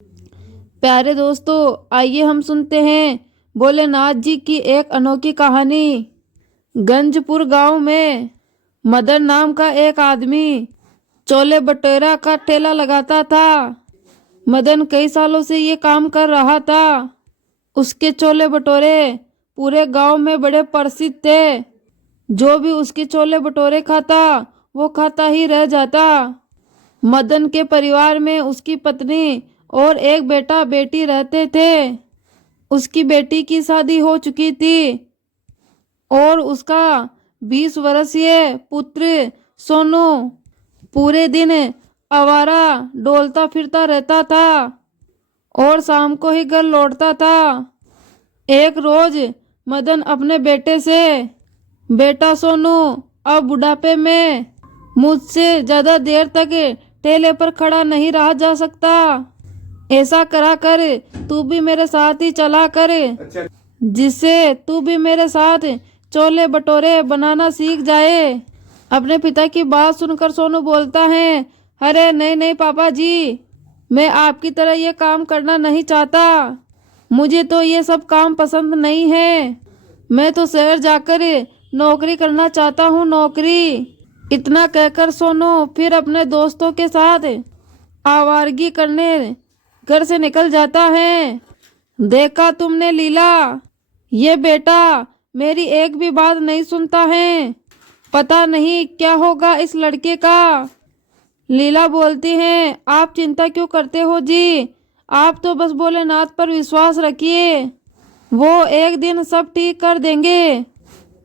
प्यारे दोस्तों, आइए हम सुनते हैं भोलेनाथ जी की एक अनोखी कहानी। गंजपुर गांव में मदन नाम का एक आदमी छोले भटूरा का ठेला लगाता था। मदन कई सालों से ये काम कर रहा था। उसके छोले भटूरे पूरे गांव में बड़े प्रसिद्ध थे। जो भी उसके छोले भटूरे खाता वो खाता ही रह जाता। मदन के परिवार में उसकी पत्नी और एक बेटा बेटी रहते थे। उसकी बेटी की शादी हो चुकी थी और उसका 20 वर्षीय पुत्र सोनू पूरे दिन आवारा डोलता फिरता रहता था और शाम को ही घर लौटता था। एक रोज मदन अपने बेटे से, बेटा सोनू, अब बुढ़ापे में मुझसे ज्यादा देर तक ठेले पर खड़ा नहीं रहा जा सकता। ऐसा करा कर तू भी मेरे साथ ही चला कर, जिससे तू भी मेरे साथ छोले भटूरे बनाना सीख जाए। अपने पिता की बात सुनकर सोनू बोलता है, अरे नहीं नहीं पापा जी, मैं आपकी तरह ये काम करना नहीं चाहता। मुझे तो ये सब काम पसंद नहीं है। मैं तो शहर जाकर नौकरी करना चाहता हूँ, नौकरी। इतना कहकर सोनू फिर अपने दोस्तों के साथ आवारगी करने घर से निकल जाता है। देखा तुमने लीला, ये बेटा मेरी एक भी बात नहीं सुनता है। पता नहीं क्या होगा इस लड़के का। लीला बोलती है, आप चिंता क्यों करते हो जी, आप तो बस भोलेनाथ पर विश्वास रखिए, वो एक दिन सब ठीक कर देंगे।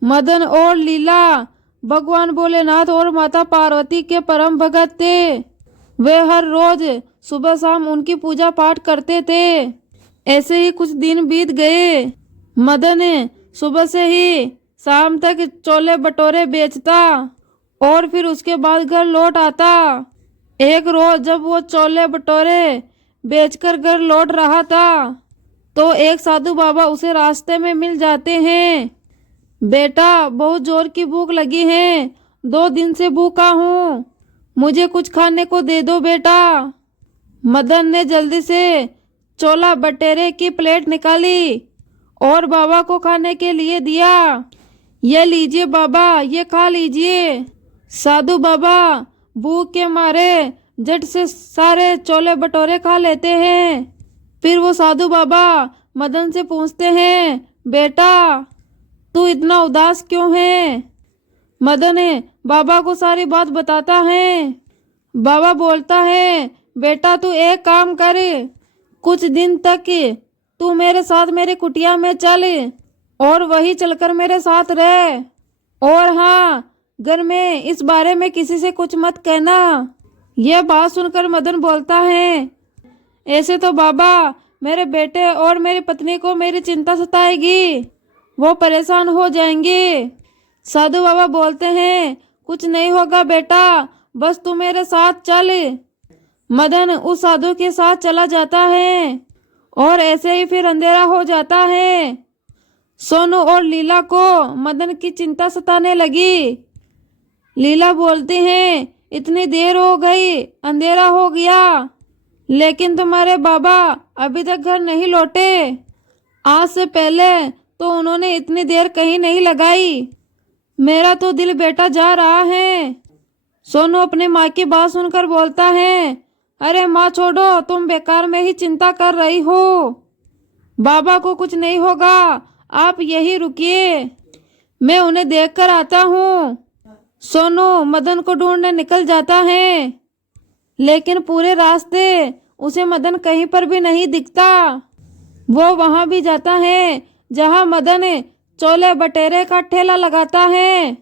मदन और लीला भगवान भोलेनाथ और माता पार्वती के परम भगत थे। वे हर रोज सुबह शाम उनकी पूजा पाठ करते थे। ऐसे ही कुछ दिन बीत गए। मदन सुबह से ही शाम तक छोले भटूरे बेचता और फिर उसके बाद घर लौट आता। एक रोज जब वो छोले भटूरे बेचकर घर लौट रहा था तो एक साधु बाबा उसे रास्ते में मिल जाते हैं। बेटा, बहुत जोर की भूख लगी है, 2 दिन से भूखा हूँ, मुझे कुछ खाने को दे दो बेटा। मदन ने जल्दी से छोला भटूरे की प्लेट निकाली और बाबा को खाने के लिए दिया। ये लीजिए बाबा, ये खा लीजिए। साधु बाबा भूख के मारे झट से सारे छोले भटूरे खा लेते हैं। फिर वो साधु बाबा मदन से पूछते हैं, बेटा तू इतना उदास क्यों है? मदन बाबा को सारी बात बताता है। बाबा बोलता है, बेटा तू एक काम कर, कुछ दिन तक तू मेरे साथ मेरी कुटिया में चल और वही चलकर मेरे साथ रह। और हाँ, घर में इस बारे में किसी से कुछ मत कहना। यह बात सुनकर मदन बोलता है, ऐसे तो बाबा मेरे बेटे और मेरी पत्नी को मेरी चिंता सताएगी, वो परेशान हो जाएंगे। साधु बाबा बोलते हैं, कुछ नहीं होगा बेटा, बस तू मेरे साथ चल। मदन उस साधु के साथ चला जाता है और ऐसे ही फिर अंधेरा हो जाता है। सोनू और लीला को मदन की चिंता सताने लगी। लीला बोलती है, इतनी देर हो गई, अंधेरा हो गया, लेकिन तुम्हारे बाबा अभी तक घर नहीं लौटे। आज से पहले तो उन्होंने इतनी देर कहीं नहीं लगाई। मेरा तो दिल बेटा जा रहा है। सोनू अपनी माँ की बात सुनकर बोलता है, अरे माँ छोड़ो, तुम बेकार में ही चिंता कर रही हो, बाबा को कुछ नहीं होगा, आप यही रुकिए, मैं उन्हें देखकर आता हूँ। सोनू मदन को ढूंढने निकल जाता है, लेकिन पूरे रास्ते उसे मदन कहीं पर भी नहीं दिखता। वो वहां भी जाता है जहां मदन छोले भटूरे का ठेला लगाता है,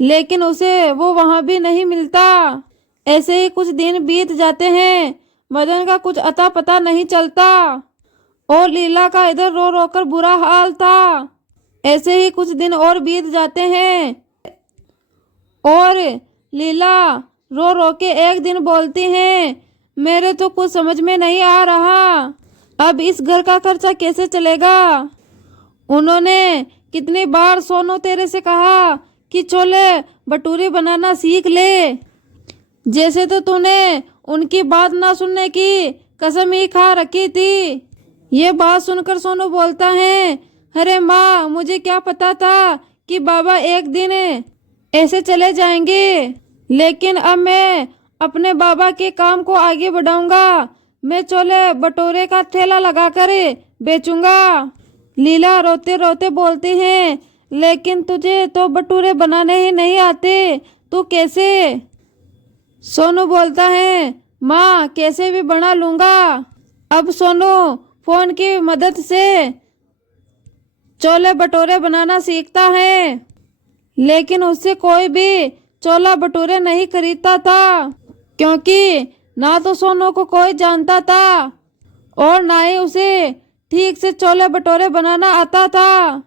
लेकिन उसे वो वहां भी नहीं मिलता। ऐसे ही कुछ दिन बीत जाते हैं। मदन का कुछ अता पता नहीं चलता और लीला का इधर रो रो कर बुरा हाल था। ऐसे ही कुछ दिन और बीत जाते हैं और लीला रो रो के एक दिन बोलती है, मेरे तो कुछ समझ में नहीं आ रहा, अब इस घर का खर्चा कैसे चलेगा। उन्होंने कितनी बार सोनू तेरे से कहा कि छोले भटूरे बनाना सीख ले, जैसे तो तूने उनकी बात ना सुनने की कसम ही खा रखी थी। ये बात सुनकर सोनू बोलता है, अरे माँ, मुझे क्या पता था कि बाबा एक दिन ऐसे चले जाएंगे। लेकिन अब मैं अपने बाबा के काम को आगे बढ़ाऊंगा। मैं छोले भटूरे का ठेला लगाकर बेचूंगा। लीला रोते रोते बोलती है, लेकिन तुझे तो भटूरे बनाने ही नहीं आते, तू कैसे? सोनू बोलता है, माँ कैसे भी बना लूंगा। अब सोनू फोन की मदद से छोले भटूरे बनाना सीखता है, लेकिन उससे कोई भी छोला भटूरे नहीं खरीदता था, क्योंकि ना तो सोनू को कोई जानता था और ना ही उसे ठीक से छोले भटूरे बनाना आता था।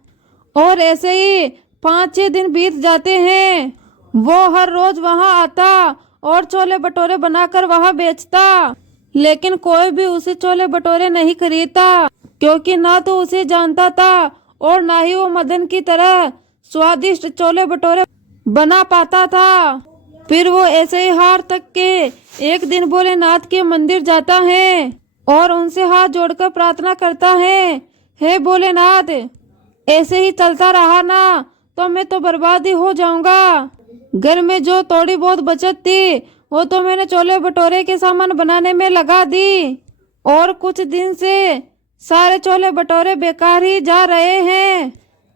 और ऐसे ही 5-6 दिन बीत जाते हैं। वो हर रोज वहां आता और छोले भटूरे बनाकर वहां बेचता, लेकिन कोई भी उसे छोले भटूरे नहीं खरीदता, क्योंकि ना तो उसे जानता था और ना ही वो मदन की तरह स्वादिष्ट छोले भटूरे बना पाता था। फिर वो ऐसे ही हार तक के एक दिन भोलेनाथ के मंदिर जाता है और उनसे हाथ जोड़कर प्रार्थना करता है, हे भोलेनाथ, ऐसे ही चलता रहा ना तो मैं तो बर्बाद ही हो जाऊंगा। घर में जो थोड़ी बहुत बचत थी वो तो मैंने छोले भटूरे के सामान बनाने में लगा दी, और कुछ दिन से सारे छोले भटूरे बेकार ही जा रहे हैं।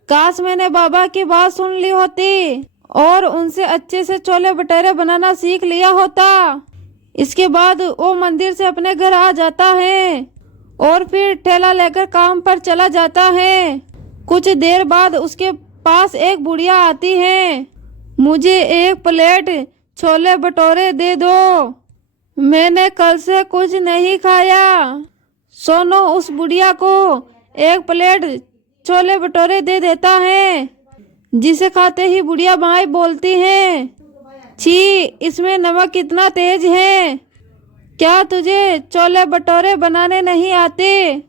काश मैंने बाबा की बात सुन ली होती और उनसे अच्छे से छोले भटूरे बनाना सीख लिया होता। इसके बाद वो मंदिर से अपने घर आ जाता है और फिर ठेला लेकर काम पर चला जाता है। कुछ देर बाद उसके पास एक बुढ़िया आती है। मुझे 1 प्लेट छोले भटूरे दे दो, मैंने कल से कुछ नहीं खाया। सोनू उस बुढ़िया को 1 प्लेट छोले भटूरे दे देता है, जिसे खाते ही बुढ़िया माई बोलती है, छी, इसमें नमक कितना तेज है, क्या तुझे छोले भटूरे बनाने नहीं आते?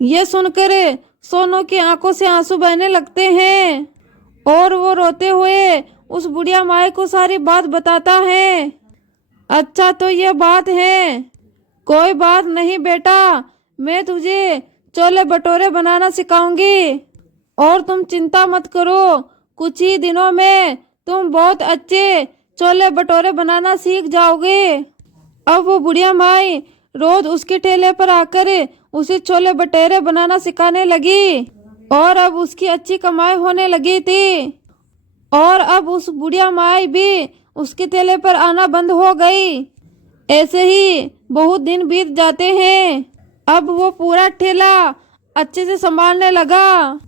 ये सुनकर सोनू की आंखों से आंसू बहने लगते हैं और वो रोते हुए उस बुढ़िया माई को सारी बात बताता है। अच्छा तो ये बात है, कोई बात नहीं बेटा, मैं तुझे छोले भटूरे बनाना सिखाऊंगी और तुम चिंता मत करो, कुछ ही दिनों में तुम बहुत अच्छे छोले भटूरे बनाना सीख जाओगे। अब वो बुढ़िया माई रोज उसके ठेले पर आकर उसे छोले भटूरे बनाना सिखाने लगी और अब उसकी अच्छी कमाई होने लगी थी। और अब उस बुढ़िया माई भी उसके ठेले पर आना बंद हो गई। ऐसे ही बहुत दिन बीत जाते हैं। अब वो पूरा ठेला अच्छे से संभालने लगा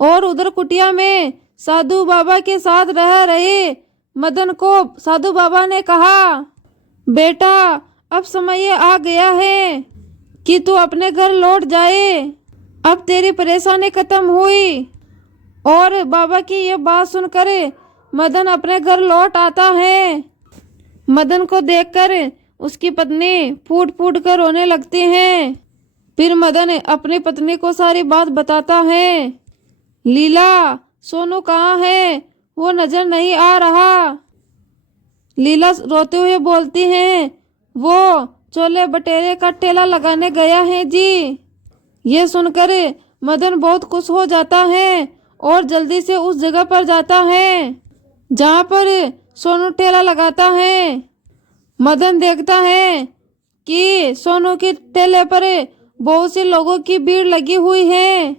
और उधर कुटिया में साधु बाबा के साथ रह रहे मदन को साधु बाबा ने कहा, बेटा, अब समय आ गया है कि तू अपने घर लौट जाए। अब तेरी परेशानी खत्म हुई। और बाबा की यह बात सुनकर मदन अपने घर लौट आता है। मदन को देखकर उसकी पत्नी फूट फूट कर रोने लगती है। फिर मदन अपनी पत्नी को सारी बात बताता है। लीला, सोनू कहाँ है? वो नजर नहीं आ रहा। लीला रोते हुए बोलती है, वो छोले भटूरे का ठेला लगाने गया है जी। ये सुनकर मदन बहुत खुश हो जाता है और जल्दी से उस जगह पर जाता है जहाँ पर सोनू ठेला लगाता है। मदन देखता है कि सोनू के ठेले पर बहुत से लोगों की भीड़ लगी हुई है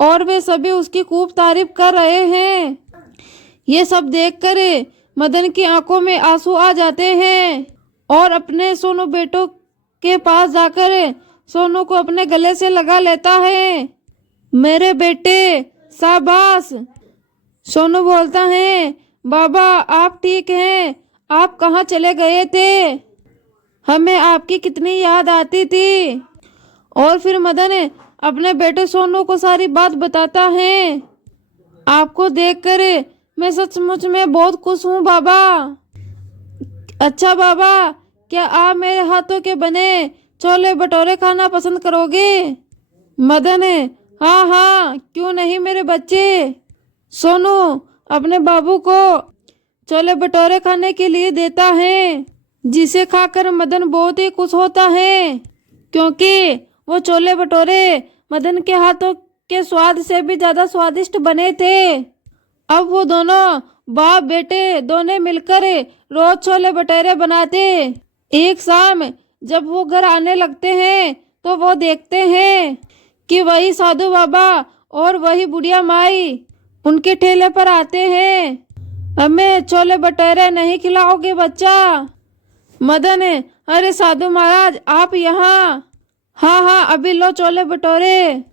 और वे सभी उसकी खूब तारीफ कर रहे हैं। ये सब देखकर मदन की आंखों में आंसू आ जाते हैं और अपने सोनू बेटों के पास जाकर सोनू को अपने गले से लगा लेता है। मेरे बेटे, शाबाश। सोनू बोलता है, बाबा आप ठीक हैं? आप कहाँ चले गए थे? हमें आपकी कितनी याद आती थी। और फिर मदन अपने बेटे सोनू को सारी बात बताता है। आपको देखकर मैं सचमुच में बहुत खुश हूँ बाबा। अच्छा बाबा, क्या आप मेरे हाथों के बने छोले भटूरे खाना पसंद करोगे? मदन, हाँ हाँ, क्यों नहीं मेरे बच्चे। सोनू अपने बाबू को छोले भटूरे खाने के लिए देता है, जिसे खाकर मदन बहुत ही खुश होता है। क्योंकि वो छोले भटूरे मदन के हाथों के स्वाद से भी ज्यादा स्वादिष्ट बने थे। अब वो दोनों बाप बेटे दोनों मिलकर रोज छोले भटूरे बनाते। एक शाम जब वो घर आने लगते हैं तो वो देखते हैं कि वही साधु बाबा और वही बुढ़िया माई उनके ठेले पर आते हैं। हमें छोले भटूरे नहीं खिलाओगे बच्चा? मदन, अरे साधु महाराज आप यहाँ? हाँ हाँ अभी लो छोले भटूरे।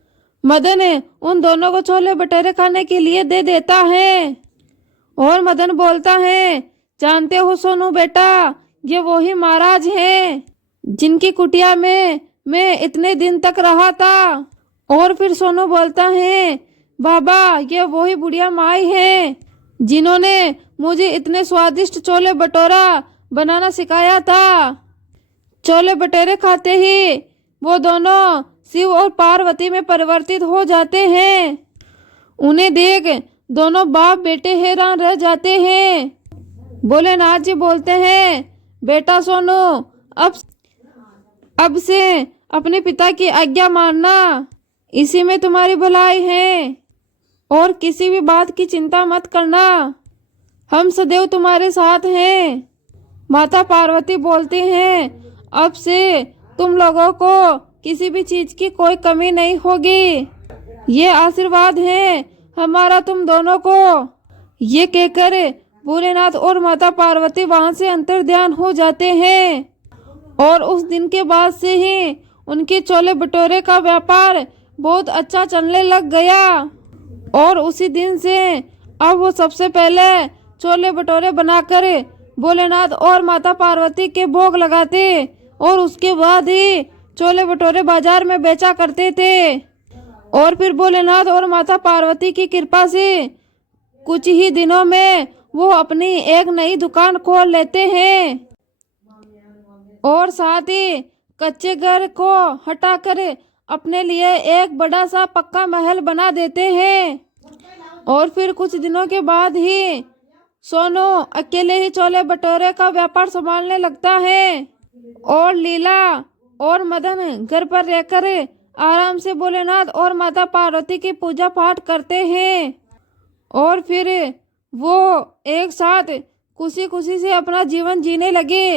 मदन उन दोनों को छोले भटूरे खाने के लिए दे देता है और मदन बोलता है, जानते हो सोनू बेटा, ये वही महाराज हैं जिनकी कुटिया में मैं इतने दिन तक रहा था। और फिर सोनू बोलता है, बाबा ये वही बुढ़िया माई है जिन्होंने मुझे इतने स्वादिष्ट छोले भटूरा बनाना सिखाया था। छोले भटूरे खाते ही वो दोनों शिव और पार्वती में परिवर्तित हो जाते हैं। उन्हें देख दोनों बाप बेटे हैरान रह जाते हैं। भोलेनाथ जी बोलते हैं, बेटा सोनू, अब से अपने पिता की आज्ञा मानना, इसी में तुम्हारी भलाई है और किसी भी बात की चिंता मत करना, हम सदैव तुम्हारे साथ हैं। माता पार्वती बोलती हैं, अब से तुम लोगों को किसी भी चीज की कोई कमी नहीं होगी, ये आशीर्वाद है हमारा तुम दोनों को। ये कहकर भोलेनाथ और माता पार्वती वहां से अंतर्ध्यान हो जाते हैं और उस दिन के बाद से ही उनके छोले भटूरे का व्यापार बहुत अच्छा चलने लग गया और उसी दिन से अब वो सबसे पहले छोले भटूरे बनाकर भोलेनाथ और माता पार्वती के भोग लगाते और उसके बाद ही छोले भटूरे बाजार में बेचा करते थे। और फिर भोलेनाथ और माता पार्वती की कृपा से कुछ ही दिनों में वो अपनी एक नई दुकान खोल लेते हैं और साथ ही कच्चे घर को हटाकर अपने लिए एक बड़ा सा पक्का महल बना देते हैं। और फिर कुछ दिनों के बाद ही सोनू अकेले ही छोले भटूरे का व्यापार संभालने लगता है और लीला और मदन घर पर रहकर आराम से भोलेनाथ और माता पार्वती की पूजा पाठ करते हैं और फिर वो एक साथ खुशी खुशी से अपना जीवन जीने लगे।